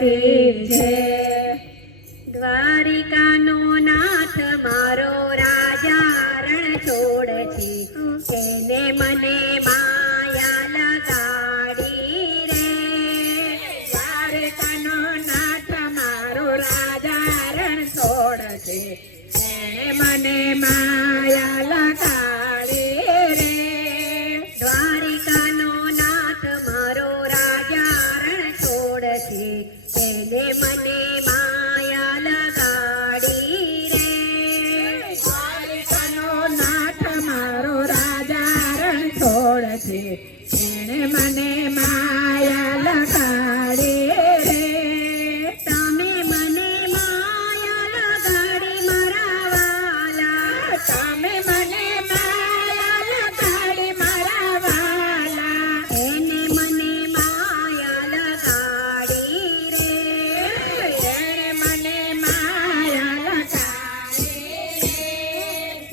કી જય. દ્વારિકાનો નાથ મારો રાજા રણ છોડ છે, એને મને માયા લગાડી રે. દ્વારિકાનો નાથ મારો રાજા રણ છોડ છે, એને મને માયા લગાડી રે. દ્વારિકાનો નાથ મારો રાજા રણ છોડ છે, એને મને માયા લગાડી રે. દ્વારિકાનો નાથ મારો રાજા રણ છોડ છે, એને મને માયા લગાડી રે. તમે મને માયા લગાડી મારા વાલા, તમે મને માયા લગાડી મારા વાલા, એને મને માયા લગાડી રે. એને મને માયા લગાડી રે.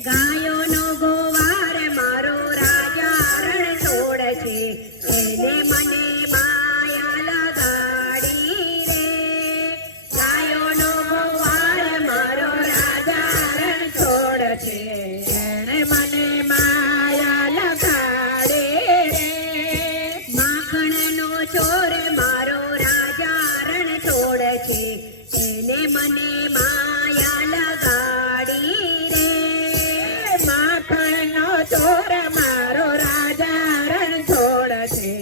ગાયોનો ગોવાર મારો રાજા રણ છોડ છે, એને મને માયા લગાડી રે. ગાયોનો ગોવાર મારો રાજા રણ છોડ છે, એને મને માયા લગાડી રે. માખણનો ચોર મારો રાજા રણ છોડ છે, એને મને માયા લગાડી રે. માખણનો ચોર મારો રાજા રણ છોડ છે,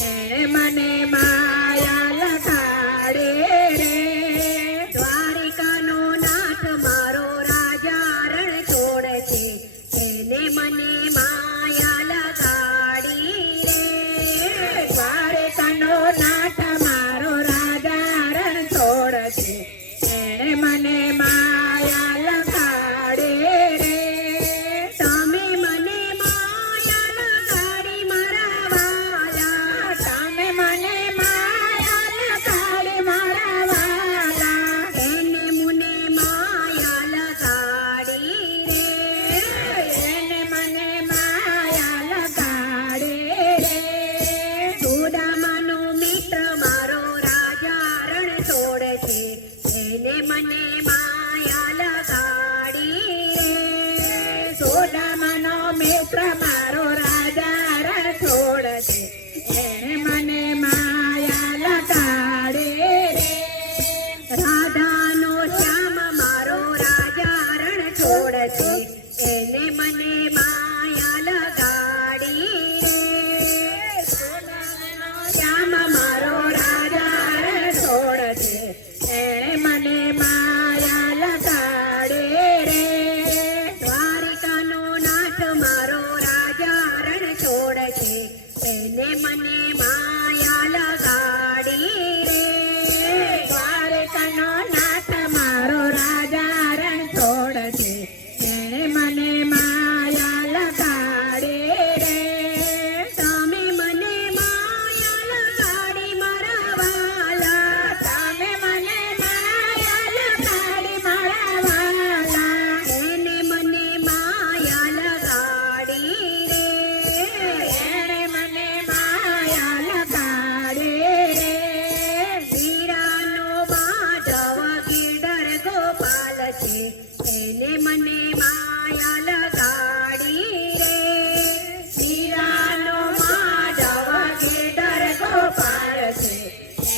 એને મને માયા લગાડી રે. દ્વારિકાનો નાથ મારો રાજા રણ છોડ છે, એને મને માયા લગાડી રે. દ્વારિકાનો નાથ મારો રાજા રણ છોડ છે, એને મને માયા લગાડી રે. તમે મને માયા લગાડી મારા વાલા, તમે મને માયા લગાડી મારા વાલા, એને મને માયા લગાડી રે. એને મને માયા લગાડી રે. સુદામાનો મિત્ર મારો રાજા રણ છોડ છે, એને મને માયા લગાડી રે. સોદામાનો મિત્ર મારો રાજા રણ છોડ છે, એને મને માયા લગાડી રે. રાધાનો શ્યામ મારો રાજા રણ છોડ છે, એને મને માયા લગાડી રે. શ્યામ મારો રાજા રણ છોડ છે, એને મને માયા લગાડી રે. દ્વારિકાનો નાથ મારો રાજા રણ છોડ છે, એને મને માયા લગાડી રે. દ્વારિકાનો નાથ મારો રાજા રણ છોડ છે, એને મને માયા લગાડી રે. તમે મને માયા લગાડી મારા વાલા, તમે મને માયા લગાડી મારા વાલા, એને મને માયા લગાડી રે. એને મને માયા લગાડી રે. વીરાનો માધવ ગીડર ગોપાલ છે, એને મને માયા લગાડી રે. વીરાનો માધવ ગીડર ગોપાલ છે,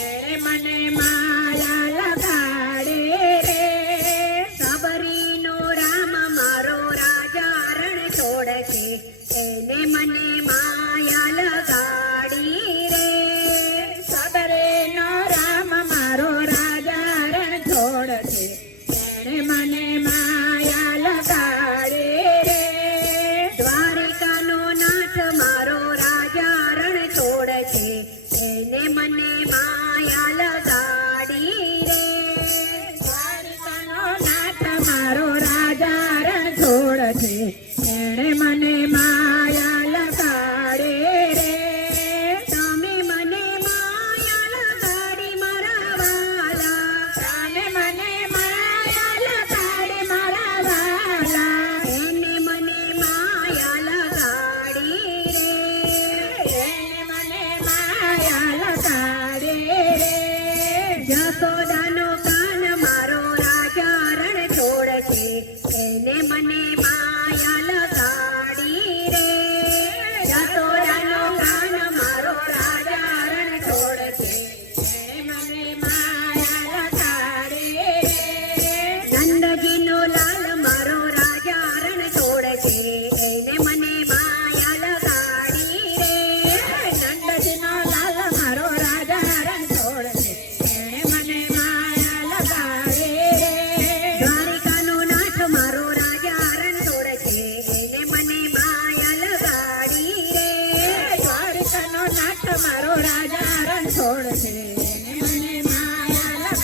એને મને માયા લગાડી રે. સબરીનો રામ મારો રાજા રણ છોડ છે, એને મને માયા લગાડી રે. સબરીનો રામ મારો રાજા રણ છોડ છે, એને મને માયા લગાડી રે. દ્વારિકાનો નાથ મારો રાજા રણ છોડ છે, એને મને માયા લગાડી જસોદાનો કાન મારો રાજા રણ છોડશે એને મને માયા લગાડી રે જસોદાનો કાન મારો રાજા રણ છોડશે એને મને માયા લગાડે રે નંદજીનો લાલ મારો રાજા રણ છોડશે એને મને